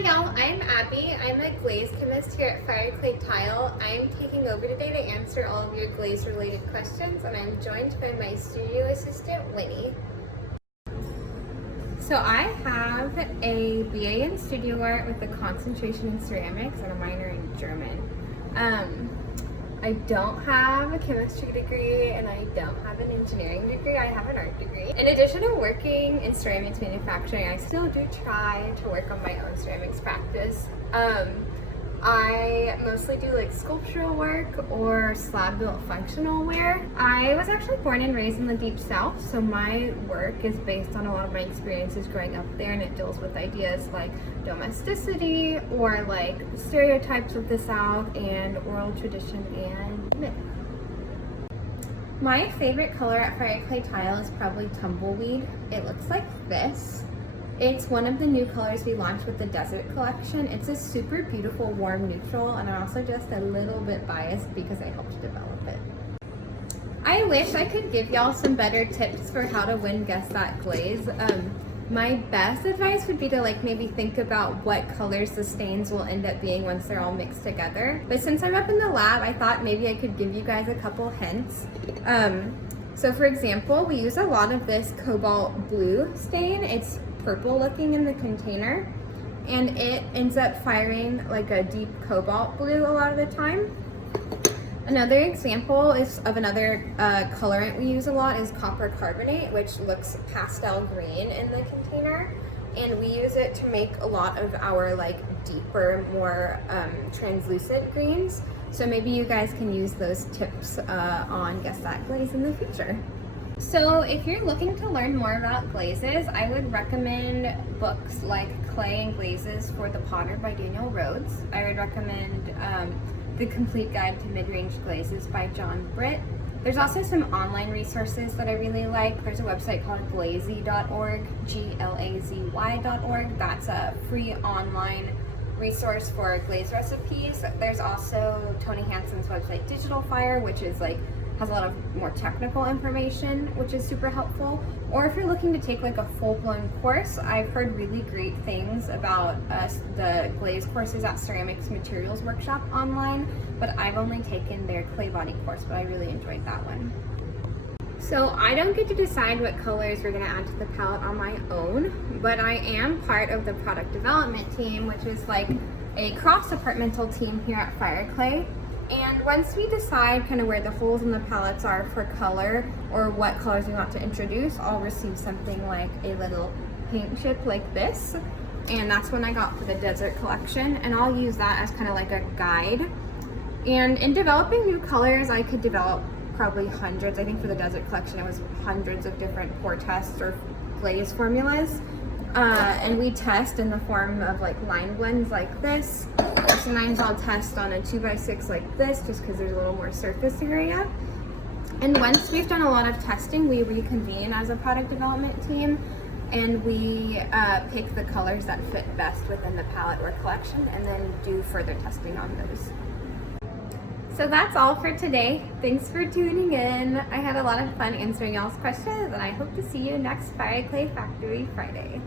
y'all, I'm Abby. I'm a glaze chemist here at Fireclay Tile. I'm taking over today to answer all of your glaze related questions, and I'm joined by my studio assistant, Winnie. So I have a BA in studio art with a concentration in ceramics and a minor in German. I don't have a chemistry degree and I don't have an engineering degree. I have an art degree. In addition to working in ceramics manufacturing, I still do try to work on my own ceramics practice. I mostly do like sculptural work or slab built functional wear. I was actually born and raised in the Deep South, so my work is based on a lot of my experiences growing up there, and it deals with ideas like domesticity or like stereotypes of the South and oral tradition and myth. My favorite color at Fireclay Tile is probably tumbleweed. It looks like this. It's one of the new colors we launched with the Desert collection. It's a super beautiful warm neutral, and I'm also just a little bit biased because I helped develop it. I wish I could give y'all some better tips for how to win Guess That Glaze. My best advice would be to maybe think about what colors the stains will end up being once they're all mixed together. But since I'm up in the lab, I thought maybe I could give you guys a couple hints. So for example, we use a lot of this cobalt blue stain. It's purple looking in the container, and it ends up firing like a deep cobalt blue a lot of the time. Another example is of another colorant we use a lot is copper carbonate, which looks pastel green in the container, and we use it to make a lot of our deeper, more translucent greens. So maybe you guys can use those tips on Guess That Glaze in the future. So if you're looking to learn more about glazes, I would recommend books like Clay and Glazes for the Potter by Daniel Rhodes. I would recommend The Complete Guide to Mid-Range Glazes by John Britt. There's also some online resources that I really like. There's a website called glazy.org, glazy.org. That's a free online resource for glaze recipes. There's also Tony Hansen's website Digital Fire, which is has a lot of more technical information, which is super helpful. Or if you're looking to take a full-blown course, I've heard really great things about the glaze courses at Ceramics Materials Workshop online, but I've only taken their clay body course, but I really enjoyed that one. So I don't get to decide what colors we're gonna add to the palette on my own, but I am part of the product development team, which is a cross-departmental team here at Fireclay. And once we decide kind of where the holes in the palettes are for color or what colors we want to introduce, I'll receive something like a little paint chip like this. And that's when I got for the Desert collection. And I'll use that as kind of like a guide. And in developing new colors, I could develop probably hundreds. I think for the Desert collection, it was hundreds of different pour tests or glaze formulas. And we test in the form of line blends like this. Sometimes I'll test on a 2x6 like this, just because there's a little more surface area. And once we've done a lot of testing, we reconvene as a product development team, and we pick the colors that fit best within the palette or collection, and then do further testing on those. So that's all for today. Thanks for tuning in. I had a lot of fun answering y'all's questions, and I hope to see you next Fireclay Factory Friday.